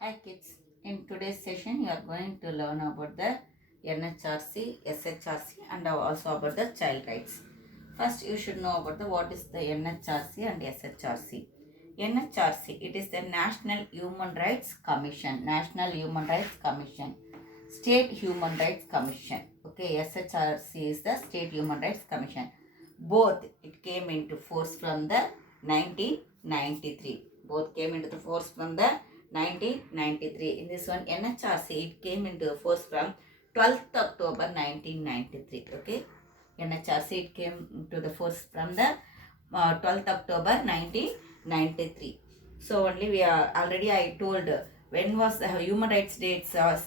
Hi kids, in today's session you are going to learn about the NHRC, SHRC and also about the child rights. First you should know about what is the NHRC and SHRC. NHRC, it is the National Human Rights Commission, National Human Rights Commission, State Human Rights Commission. Okay, SHRC is the State Human Rights Commission. Both it came into force from the 1993. Both came into the force from the 1993. In this one, NHRC, it came into force from 12th October 1993. Okay, NHRC, it came to the force from the 12th October 1993. So only we are already I told when was the Human Rights Day.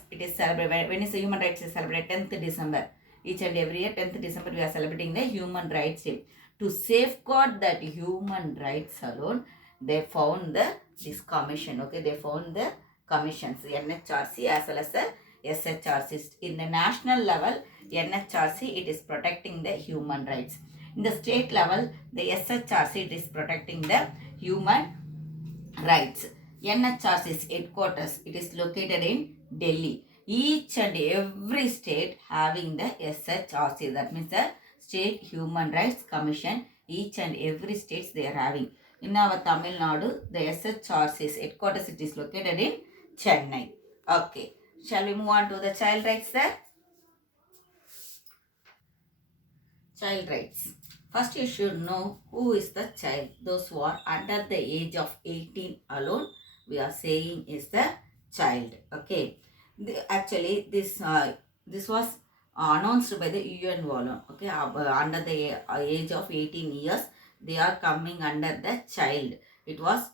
It is celebrated. When is the Human Rights Day celebrated? 10th December. Each and every year, 10th December, we are celebrating the Human Rights Day. To safeguard that human rights alone, they found this commission. Okay, they found the commissions, NHRC as well as the SHRC. In the national level, NHRC, it is protecting the human rights. In the state level, the SHRC, it is protecting the human rights. NHRC's headquarters, it is located in Delhi. Each and every state having the SHRC, that means the State Human Rights Commission. Each and every states they are having. In our Tamil Nadu, the SHRC's headquarters, it is located in Chennai. Okay, shall we move on to the child rights there? Child rights. First you should know who is the child. Those who are under the age of 18 alone, we are saying is the child. Okay. Actually, this was announced by the UN alone. Okay, under the age of 18 years, they are coming under the child. It was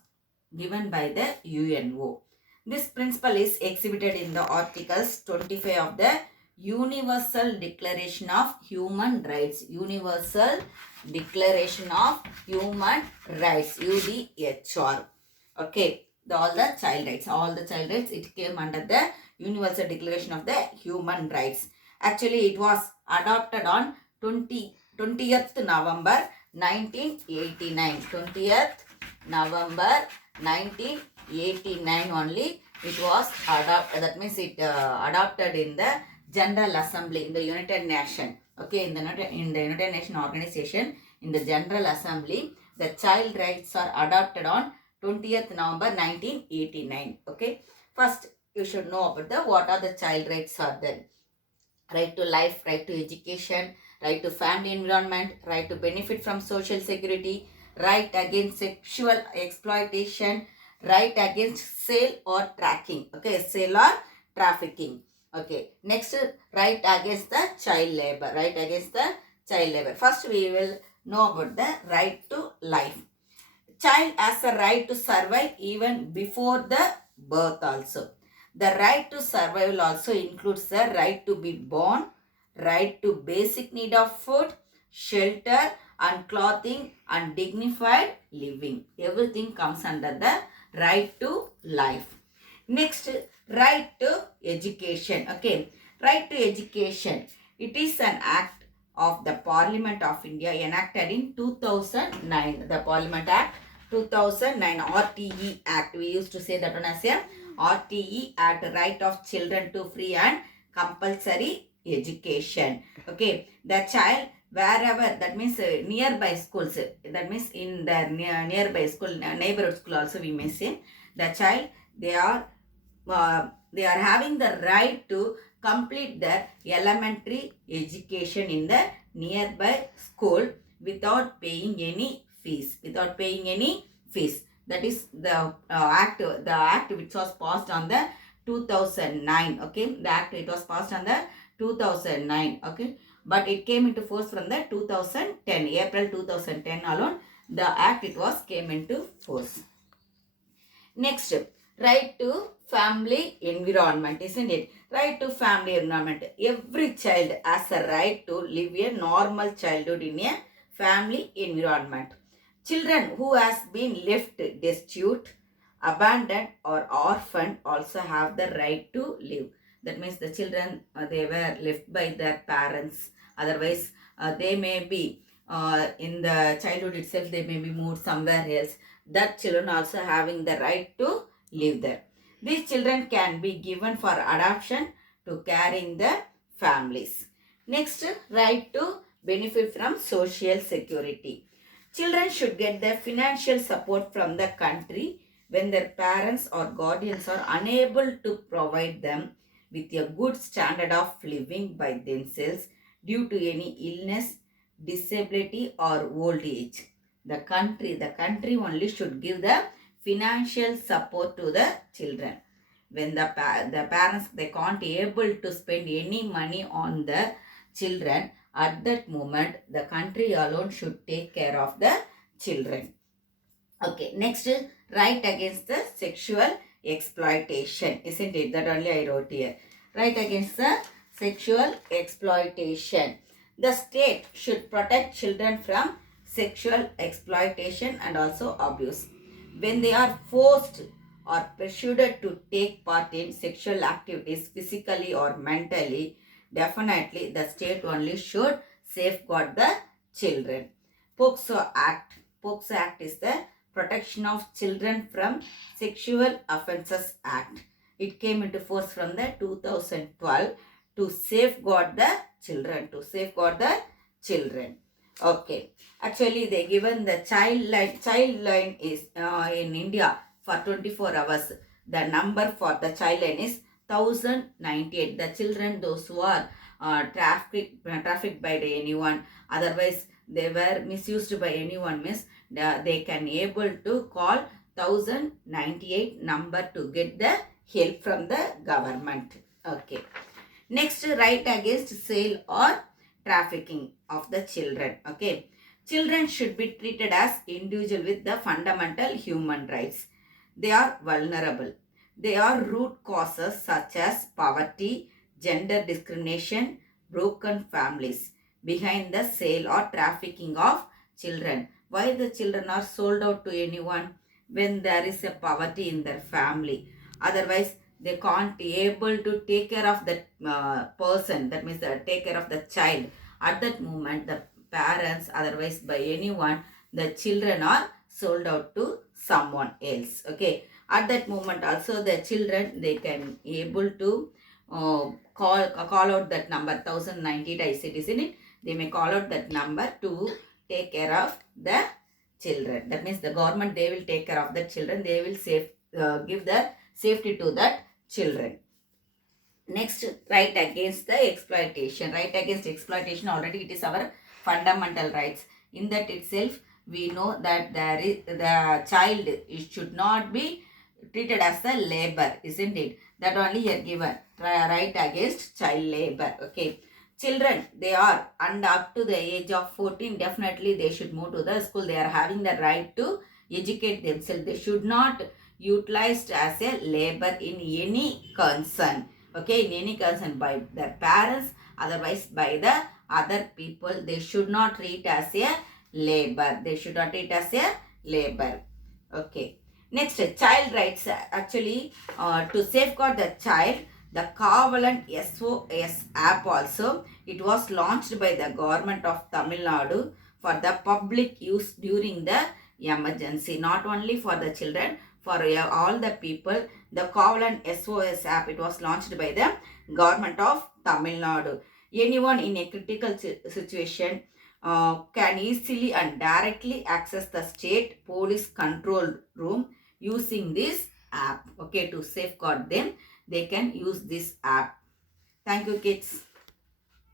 given by the UNO. This principle is exhibited in the Articles 25 of the Universal Declaration of Human Rights. Universal Declaration of Human Rights, UDHR. Okay, all the child rights, it came under the Universal Declaration of the Human Rights. Actually, it was adopted on 20th November 1989. 20th November 1989 only it was adopted. That means it adopted in the General Assembly in the United Nations. Okay, in the United Nations Organization, in the General Assembly, the child rights are adopted on 20th November 1989. Okay, first you should know about what are the child rights are there. Right to life, right to education, right to family environment, right to benefit from social security, right against sexual exploitation, right against sale or tracking. Okay, sale or trafficking. Okay, next, right against the child labor. Right against the child labor. First, we will know about the right to life. Child has a right to survive even before the birth also. The right to survival also includes the right to be born, right to basic need of food, shelter and clothing and dignified living. Everything comes under the right to life. Next, right to education. Okay, right to education. It is an act of the Parliament of India enacted in 2009. The Parliament Act 2009, RTE Act. We used to say that one as a RTE Act, Right of Children to Free and Compulsory Education. Okay, the child wherever, that means nearby schools, that means in the nearby school, neighborhood school also we may say, the child, they are having the right to complete their elementary education in the nearby school without paying any fees. That is the act which was passed on the 2009. Okay, the act, it was passed on the 2009. Okay, but it came into force from the 2010, April 2010 alone. The act, it was came into force. Next, right to family environment, isn't it? Right to family environment. Every child has a right to live a normal childhood in a family environment. Children who has been left destitute, abandoned or orphaned also have the right to live. That means the children, they were left by their parents. Otherwise, they may be in the childhood itself, they may be moved somewhere else. That children also having the right to live there. These children can be given for adoption to care in the families. Next, right to benefit from social security. Children should get the financial support from the country when their parents or guardians are unable to provide them with a good standard of living by themselves due to any illness, disability or old age. The country only should give the financial support to the children. When the parents, they can't able to spend any money on the children, at that moment the country alone should take care of the children. Okay, next is right against the sexual exploitation, isn't it? That only I wrote here. Right against the sexual exploitation. The state should protect children from sexual exploitation and also abuse. When they are forced or pressured to take part in sexual activities physically or mentally, definitely the state only should safeguard the children. POCSO Act. POCSO Act is the Protection of Children from Sexual Offences Act. It came into force from the 2012 to safeguard the children. Okay. Actually, they given the child line is in India for 24 hours. The number for the child line is 1098. The children, those who are trafficked by anyone, otherwise they were misused by anyone, miss, they can able to call 1098 number to get the help from the government. Okay. Next, right against sale or trafficking of the children. Okay. Children should be treated as individual with the fundamental human rights. They are vulnerable. They are root causes such as poverty, gender discrimination, broken families behind the sale or trafficking of children. Why the children are sold out to anyone? When there is a poverty in their family. Otherwise, they can't be able to take care of that person. That means take care of the child. At that moment, the parents, otherwise by anyone, the children are sold out to someone else. Okay. At that moment also, the children, they can able to call out that number 1098. I said, isn't it? They may call out that number to take care of the children. That means the government, they will take care of the children. They will give the safety to that children. Next, right against the exploitation. Right against exploitation, already it is our fundamental rights. In that itself, we know that there is the child, it should not be treated as a labor, isn't it? That only here given. Right against child labor. Okay. Children, they are and up to the age of 14, definitely they should move to the school. They are having the right to educate themselves. They should not utilized as a labor in any concern. Okay, in any concern by their parents, otherwise by the other people. They should not treat as a labor. They should not treat as a labor. Okay. Next, child rights. Actually, to safeguard the child, the Kavalan SOS app also, it was launched by the government of Tamil Nadu for the public use during the emergency. Not only for the children, for all the people. The Kavalan SOS app, it was launched by the government of Tamil Nadu. Anyone in a critical situation can easily and directly access the state police control room using this app. Okay, to safeguard them, they can use this app. Thank you, kids.